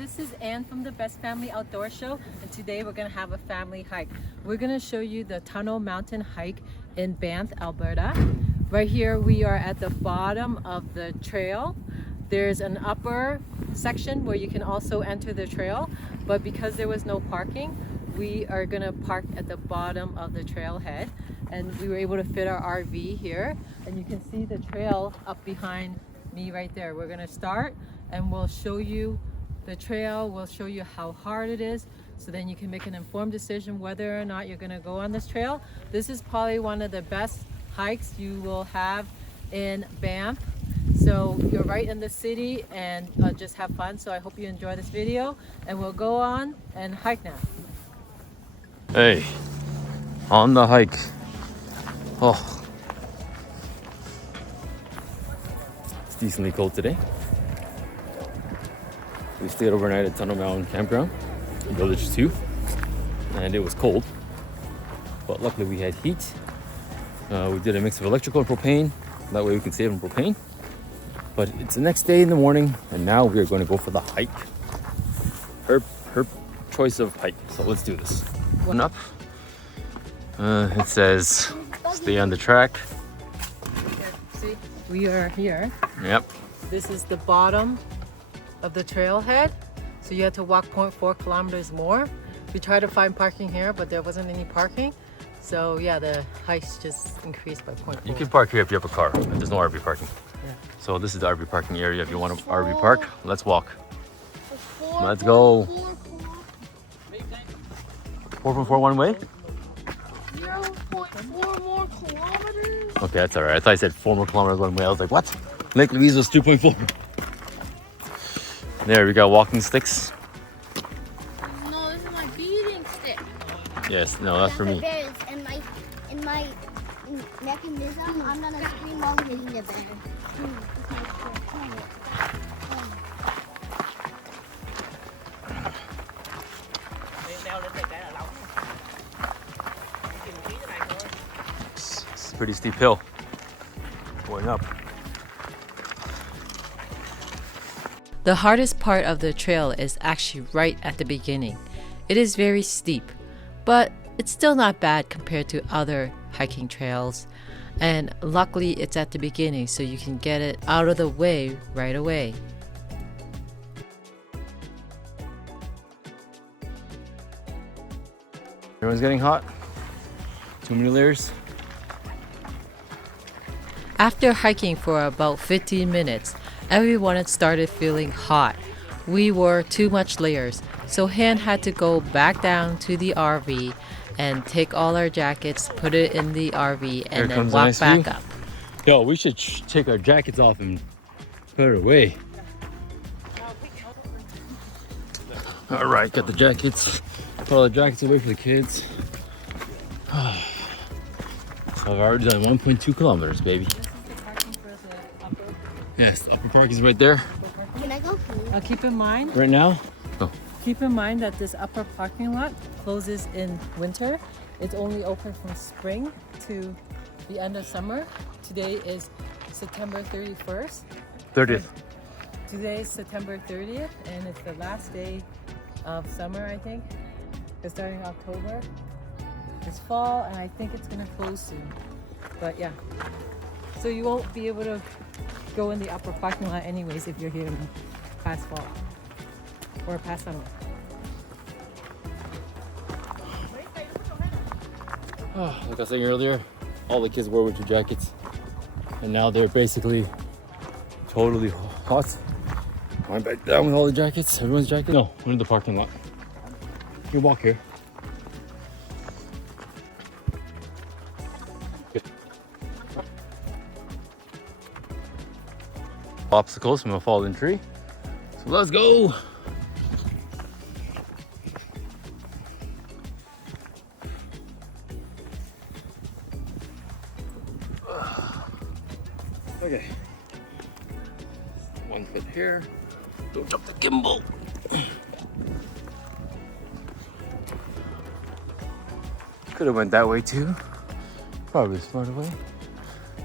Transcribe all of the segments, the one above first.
this is Anne from the Best Family Outdoor Show, and today we're gonna have a family hike. We're gonna show you the Tunnel Mountain hike in Banff, Alberta. Right here we are at the bottom of the trail. There's an upper section where you can also enter the trail, but because there was no parking, we are gonna park at the bottom of the trailhead, and we were able to fit our RV here, and you can see the trail up behind me right there. We're gonna start and we'll show you the trail, we'll show you how hard it is, so then you can make an informed decision whether or not you're gonna go on this trail. This is probably one of the best hikes you will have in Banff. So you're right in the city, and just have fun. So I hope you enjoy this video, and we'll go on and hike now. Hey, on the hike. Oh, it's decently cold today. We stayed overnight at Tunnel Mountain Campground, Village 2, and it was cold, but luckily we had heat. We did a mix of electrical and propane, that way we can save on propane. But it's the next day in the morning, and now we are going to go for the hike. Her choice of hike, so let's do this. One up. It says stay on the track. See, we are here. Yep. This is the bottom of the trailhead, so you have to walk 0.4 kilometers more. We tried to find parking here, but there wasn't any parking. So yeah, the hikes just increased by 0.4. You can park here if you have a car. There's no RV parking. Yeah. So this is the RV parking area. If you want to RV park, let's walk. Let's go. 4.4 one way? 0.4 more kilometers? Okay, that's all right. I thought I said 4 more kilometers one way. I was like, what? Lake Louise was 2.4. There, we got walking sticks. No, this is my beating stick. Yes, no, that's for me. Bears in my mechanism, I'm gonna scream while hitting the bear. It's a pretty steep hill going up. The hardest part of the trail is actually right at the beginning. It is very steep, but it's still not bad compared to other hiking trails. And luckily it's at the beginning, so you can get it out of the way right away. Everyone's getting hot. Too many layers. After hiking for about 15 minutes, everyone had started feeling hot. We wore too much layers, so Han had to go back down to the RV and take all our jackets, put it in the RV, and then walk back up. Yo, we should take our jackets off and put it away. All right, got the jackets. Put all the jackets away for the kids. So I've already done 1.2 kilometers, baby. Yes, the upper park is right there. Can I go? Keep in mind, Right now? Oh. Keep in mind that this upper parking lot closes in winter. It's only open from spring to the end of summer. Today is September 31st. 30th. Today is September 30th, and it's the last day of summer, I think. It's starting October. It's fall, and I think it's gonna close soon. But yeah, so you won't be able to go in the upper parking lot anyways if you're here past fall or past summer. Like I was saying earlier, all the kids wore winter jackets, and now they're basically totally hot. Going back down with all the jackets, everyone's jacket. No, we're in the parking lot. You can walk here. Good. Obstacles from a fallen tree. So let's go. Okay. 1 foot here. Don't drop the gimbal. Could have went that way too. Probably a smarter way.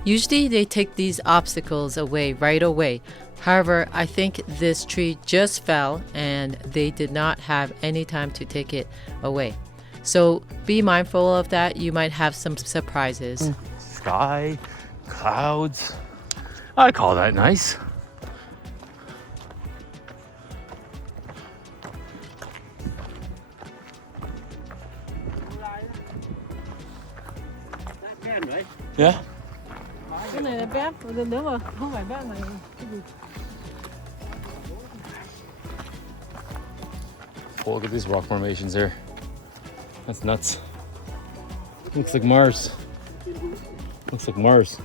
Usually they take these obstacles away right away, However, I think this tree just fell and they did not have any time to take it away. So be mindful of that. You might have some surprises. Sky, clouds. I call that nice. Yeah. Cái này là Banff, nếu mà không phải Banff này cái gì? Oh, look at these rock formations there. That's nuts. Looks like Mars. Looks like Mars.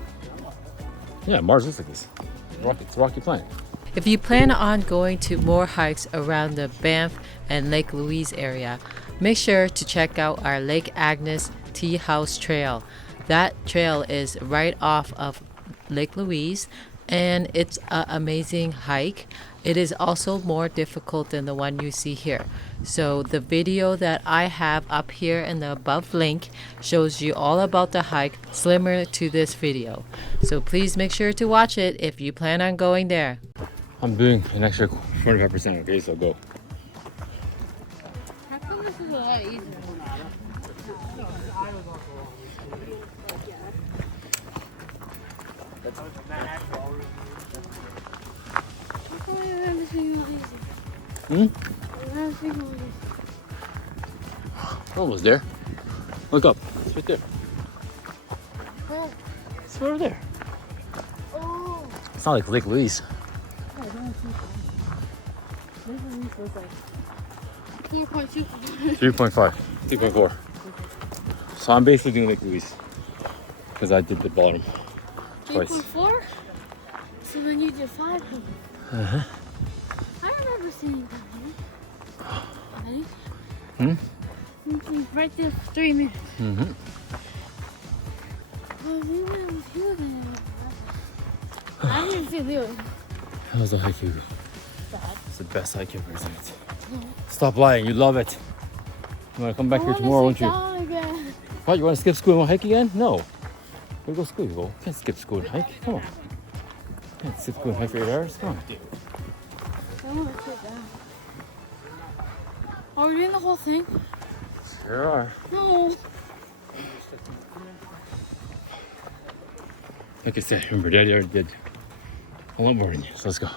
Yeah, Mars looks like this. It's a rocky planet. If you plan on going to more hikes around the Banff and Lake Louise area, make sure to check out our Lake Agnes Tea House Trail. That trail is right off of Lake Louise and it's an amazing hike. It is also more difficult than the one you see here. So the video that I have up here in the above link shows you all about the hike similar to this video. So please make sure to watch it if you plan on going there. I'm doing an extra 45%, okay, so go. How come this is a lot easier? We're almost there. Look up. It's right there. It's over there. Oh. It's not like Lake Louise. 4.2. 3.5. 3.4. So I'm basically doing Lake Louise. Because I did the bottom twice. 3.4? So then you did 5. Uh-huh. I remember seeing that. Ready? Hmm? Right there for 3 minutes. Mm-hmm. Oh, we went with you then. I didn't feel good. How was the hike you? It's the best hike ever, isn't it? Stop lying, you love it. You want to come back here tomorrow, won't you? Again. What, you want to skip school and hike again? No. Where go school, you go. You can't skip school and hike. Come on. You can't skip school and hike for 8 hours. Come on. I want to sit down. Are we doing the whole thing? Sure are. No. Like I said, remember, Daddy already did a lot more than you. So let's go.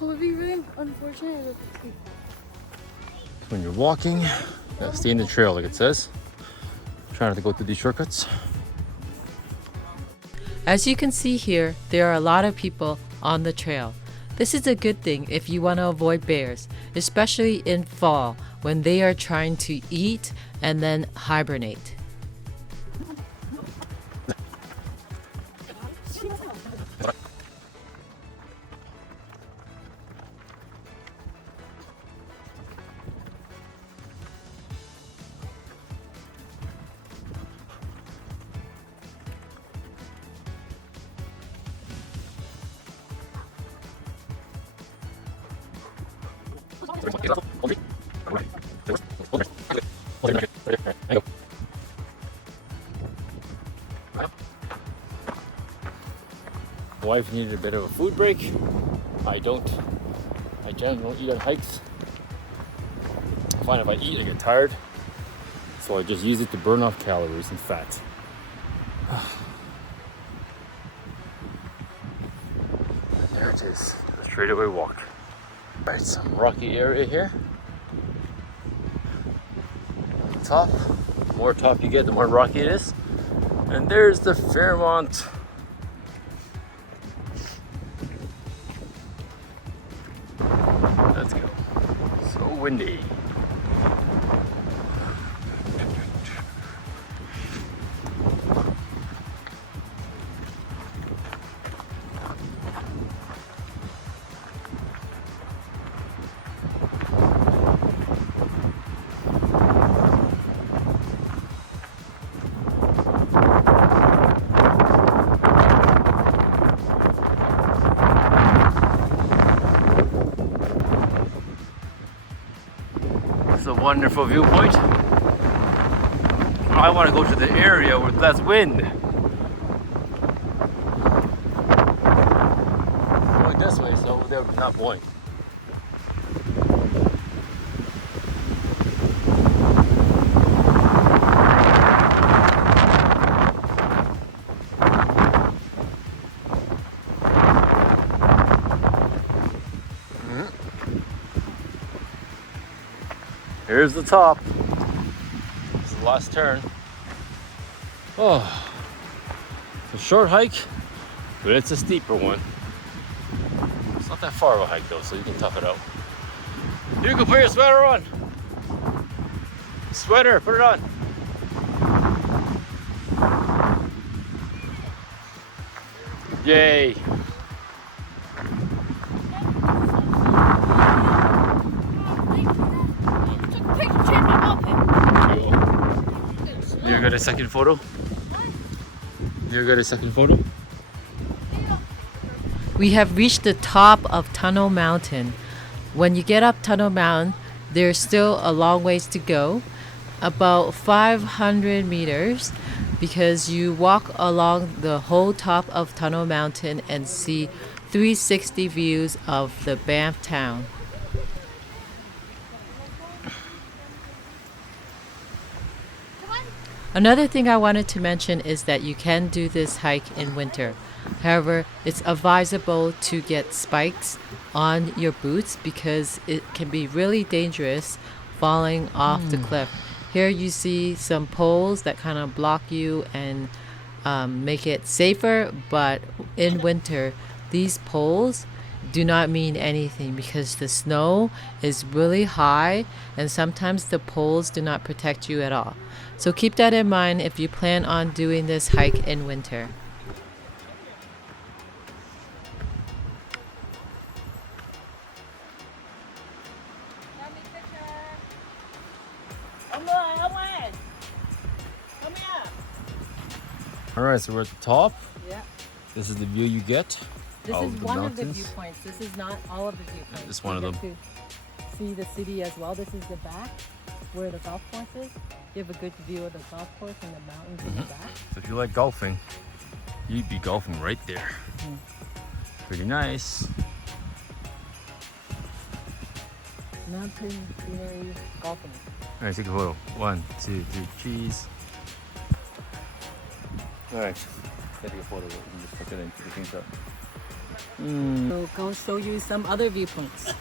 It would be really unfortunate if When you're walking, you gotta stay in the trail, like it says. Try not to go through these shortcuts. As you can see here, there are a lot of people on the trail. This is a good thing if you want to avoid bears, especially in fall when they are trying to eat and then hibernate. Wife needed a bit of a food break. I don't. I generally don't eat on hikes. I find if I eat, I get tired. So I just use it to burn off calories and fat. There it is. A straightaway walk. Right, some rocky area here. Top. The more top you get, the more rocky it is. And there's the Fairmont. Let's go. So windy. wonderful viewpoint. I want to go to the area with less wind. Going this way, so over there would be not blowing. Here's the top. It's the last turn. Oh, it's a short hike, but it's a steeper one. It's not that far of a hike though, so you can tough it out. You can put your sweater on. Sweater, put it on. Yay. You got a second photo? You got a second photo? We have reached the top of Tunnel Mountain. When you get up Tunnel Mountain, there's still a long ways to go, about 500 meters, because you walk along the whole top of Tunnel Mountain and see 360 views of the Banff Town. Another thing I wanted to mention is that you can do this hike in winter. However, it's advisable to get spikes on your boots because it can be really dangerous falling off the cliff. Here you see some poles that kind of block you and make it safer, but in winter, these poles do not mean anything because the snow is really high and sometimes the poles do not protect you at all. So keep that in mind if you plan on doing this hike in winter. Alright, so we're at the top. Yeah. This is the view you get. This of is the one of the mountains. viewpoints. This is not all of the viewpoints. This is one You of get to see the city as well. This is the back where the golf course is. You have a good view of the golf course and the mountains in the back. So if you like golfing, you'd be golfing right there. Pretty nice. Mountain scenery golfing. Alright, take a photo. 1, 2, 3, cheese. Alright, take a photo. You can just tuck it in, keep the things up. So go show you some other viewpoints.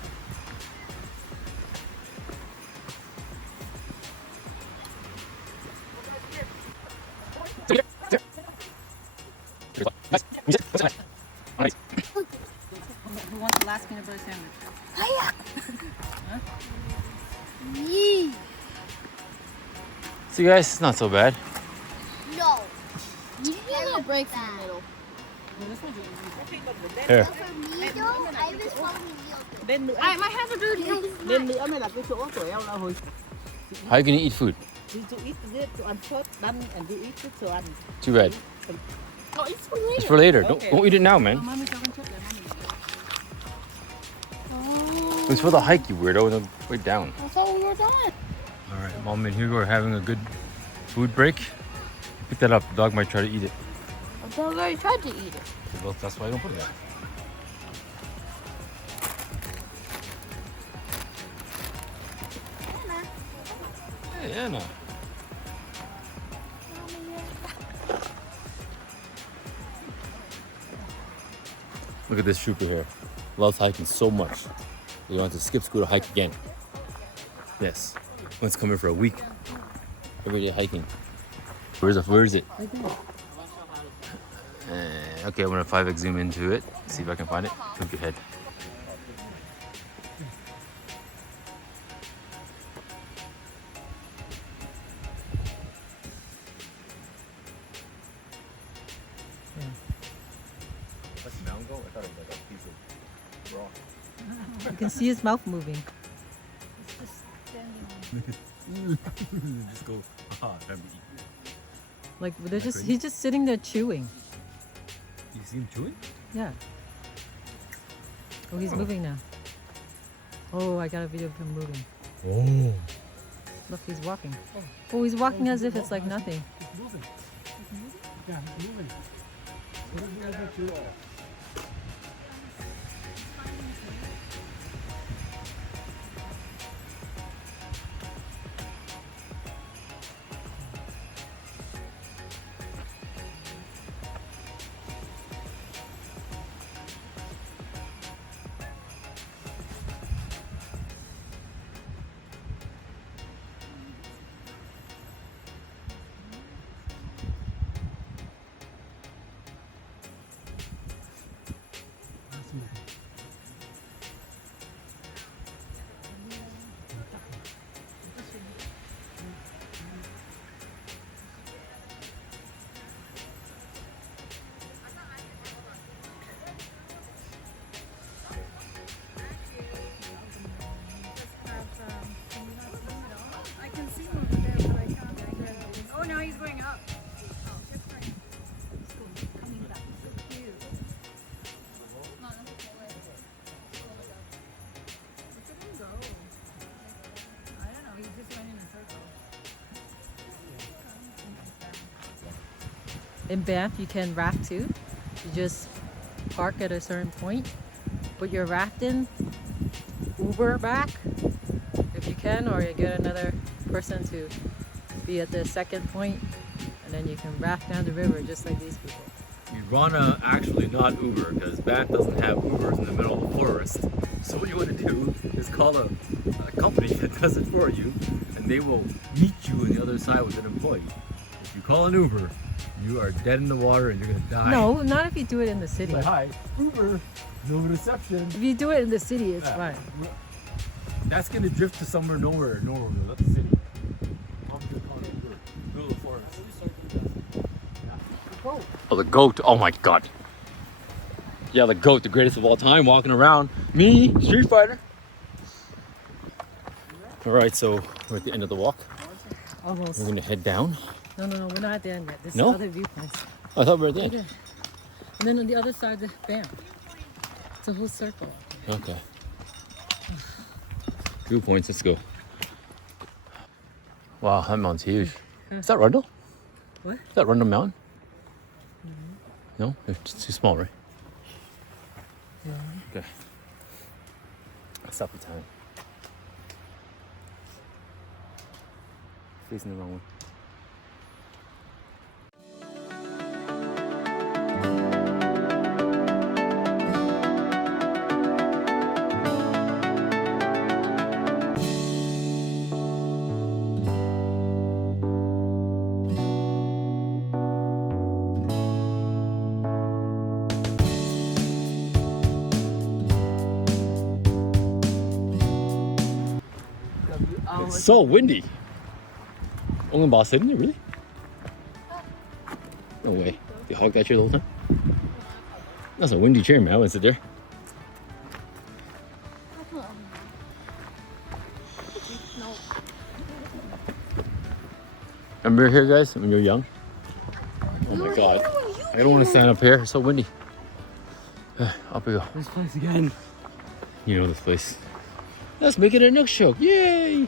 Who wants the last peanut butter sandwich? Yee. See guys, it's not so bad. No. You need a little break from the middle. Here. For me though, I was following you. Alright, my hands are dirty. Bên nữa mới là cái chỗ của em là hồi How are you gonna eat food? to eat this to on first done and you eat this to on. Too bad. Oh, it's for later. It's for later. Okay. Don't eat it now, man. It's for the hike, you weirdo. No, wait down. I thought we were done. All right, Mom and Hugo are having a good food break. Pick that up. The dog might try to eat it. I thought we already tried to eat it. Well, that's why I don't put it there. Hey, Anna. Look at this trooper here. Loves hiking so much. He wants to skip school to hike again. Yes. Wants to come here for a week. Every day hiking. Where is it? Okay, I'm gonna 5x zoom into it. See if I can find it. Look ahead. That's the mountain goat? I thought it was like a piece of rock. You can see his mouth moving. Just go, time to eat. Like he's just sitting there chewing. You see him chewing? Yeah. Oh, he's moving now. Oh, I got a video of him moving. Oh. Look, he's walking. Oh, he's walking as if it's like nothing. It's moving. Yeah, it's moving. Whatever that you are. In Banff, you can raft too. You just park at a certain point, put your raft in, Uber back if you can, or you get another person to be at the second point, and then you can raft down the river just like these people. You'd wanna actually not Uber because Banff doesn't have Ubers in the middle of the forest. So what you want to do is call a company that does it for you, and they will meet you on the other side with an employee. If you call an Uber, you are dead in the water and you're gonna die. No, not if you do it in the city. Like, hi, Uber, no reception. If you do it in the city, it's fine. That's gonna drift to somewhere nowhere, that's the city. I'm just calling Uber, middle of the forest. Oh, the goat. Oh my god. Yeah, the goat, the greatest of all time, walking around. Me, Street Fighter. Alright, so we're at the end of the walk. Almost. We're gonna head down. No, we're not at the end yet. This No? is other viewpoints. I thought we were at the Right end. there. And then on the other side, the Banff. It's a whole circle. Okay. Viewpoints, let's go. Wow, that mountain's huge. Is that Rundle? What? Is that Rundle Mountain? No? It's too small, right? Yeah. Okay. Stop the time. Facing the wrong one. It's so windy. Only boss sitting there, really? No way. They hog that chair the whole time? That's a windy chair, man. I wouldn't sit there. Remember here, guys, when you were young? Oh my god. I don't want to stand up here. It's so windy. Up we go. This place again. You know this place. Let's make it a nook show. Yay!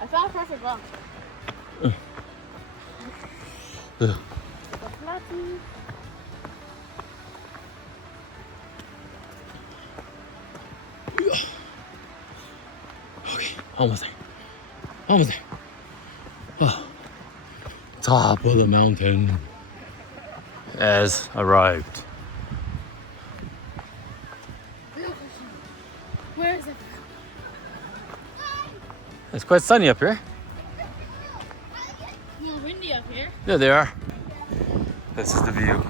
I found a perfect rock. Okay, almost there. Almost there. Oh. Top of the mountain has arrived. Where is it? It's quite sunny up here. A little windy up here. There they are. This is the view.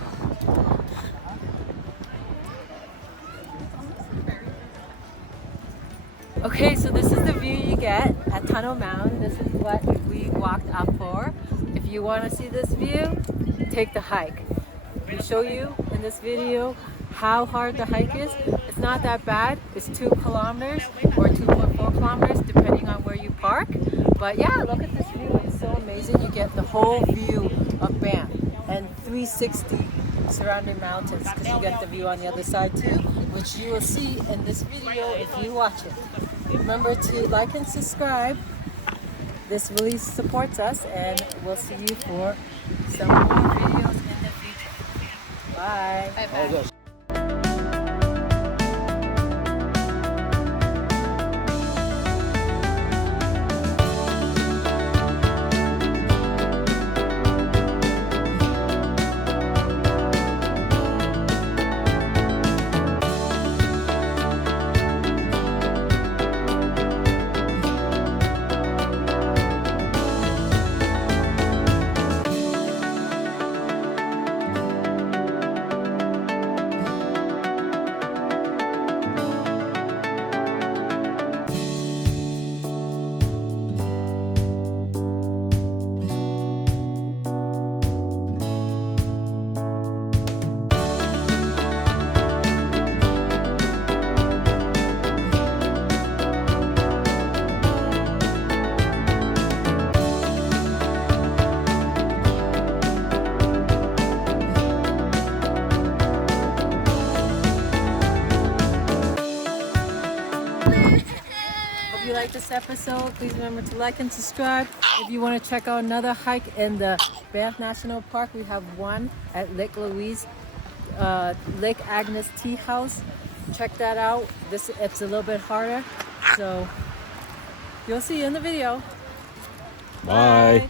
Okay, so this is the view you get at Tunnel Mountain. This is what we walked up for. If you want to see this view, take the hike. We show you in this video how hard the hike is. It's not that bad. It's 2 kilometers or 2.4 kilometers depending on where you park. But yeah, look at this view. It's so amazing. You get the whole view of Banff and 360 surrounding mountains because you get the view on the other side too, which you will see in this video if you watch it. Remember to like and subscribe. This really supports us, and we'll see you for some more videos in the future. Bye. Bye-bye. Hope you like this episode. Please remember to like and subscribe. If you want to check out another hike in the Banff National Park, we have one at Lake Louise, Lake Agnes Tea House. Check that out. It's a little bit harder, so you'll see in the video. Bye.